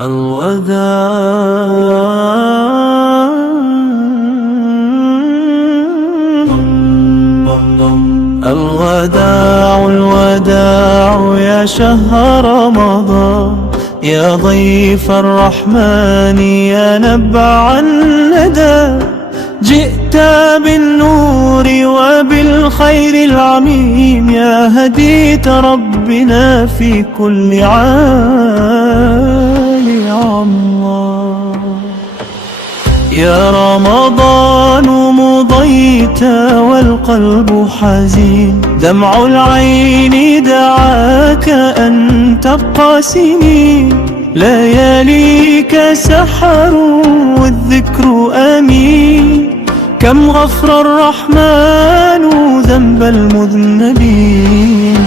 الوداع الوداع يا شهر رمضان، يا ضيف الرحمن، يا نبع الندى. جئت بالنور وبالخير العميم، يا هديت ربنا في كل عال عمار. يا رمضان مضيت والقلب حزين، دمع العين دعاك أن تبقى سنين. لياليك سحر والذكر أمين، كم غفر الرحمن ذنب المذنبين.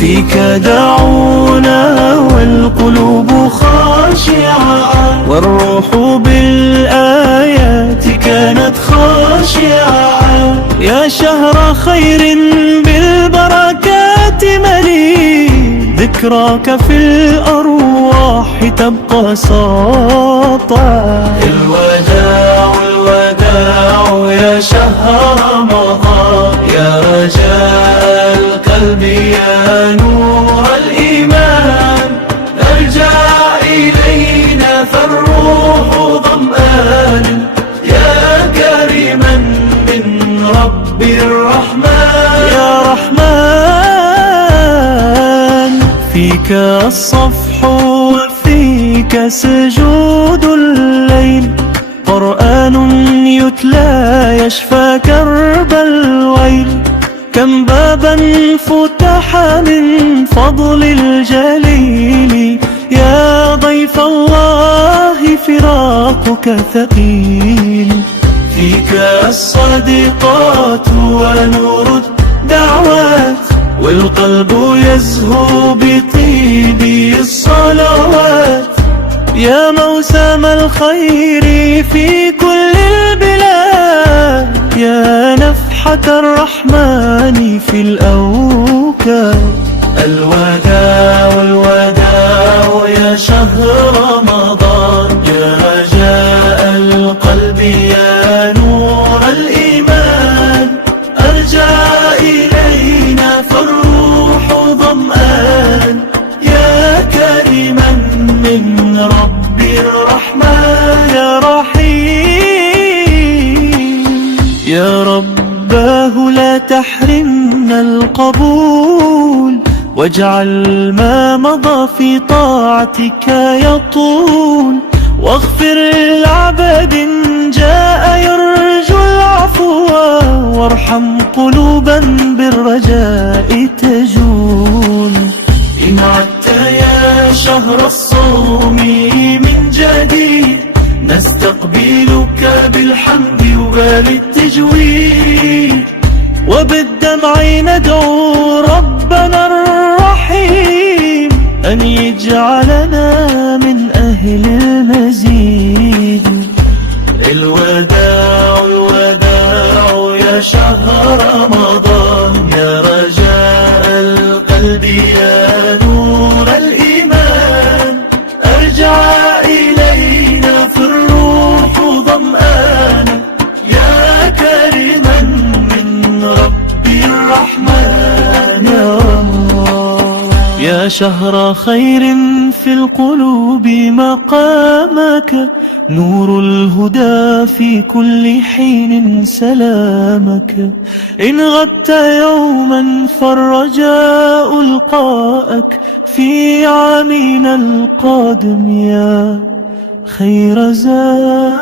فيك دعونا والقلوب خاشعة، والروح بالآيات كانت خاشعة. يا شهر خير بالبركات مليء، ذكراك في الأرواح تبقى ساطعة. الوداع الوداع يا شهر رمضان، يا رجاء القلب، يا نور الإيمان. ارجع إلينا فالروح ظمآن، يا كريما من رب الرحمن. يا رحمن، فيك الصفح وفيك سجود الليل، قرآن يتلى يشفى كرب الويل. كم بابا فتح من فضل الجليل، يا ضيف الله فراقك ثقيل. فيك الصدقات ونور الدعوات، والقلب يزهو بطيب الصلوات. يا موسم الخير في كل البلاد، يا نفحة الرحمن في الأوكاد. الوداع الوداع يا شهر رمضان، يا رجاء القلب، يا نور الإيمان. أرجع إلينا فالروح ظمآن، يا كريما من رب الرحمن. يا رحيم، يا رباه لا تحرمنا القبول، واجعل ما مضى في طاعتك يطول. واغفر لعبد جاء يرجو العفو، وارحم قلوبا بالرجاء تجول. إن عدت يا شهر الصوم من جديد، نستقبلك بالحمد وبالتجويد، وبالدمع ندعو ربنا الرحيم أن يجعلنا من أهل المزيد. الوداع الوداع يا شهر رمضان، يا رجاء القلب، يا نور الإيمان. أرجع إلينا في الروح ظمآن، يا كريما من رب الرحمن. يا الله، يا شهر خير في القلوب مقامك، نور الهدى في كل حين سلامك. إن غبت يوما فالرجاء لقاءك في عامنا القادم، يا خير زاد.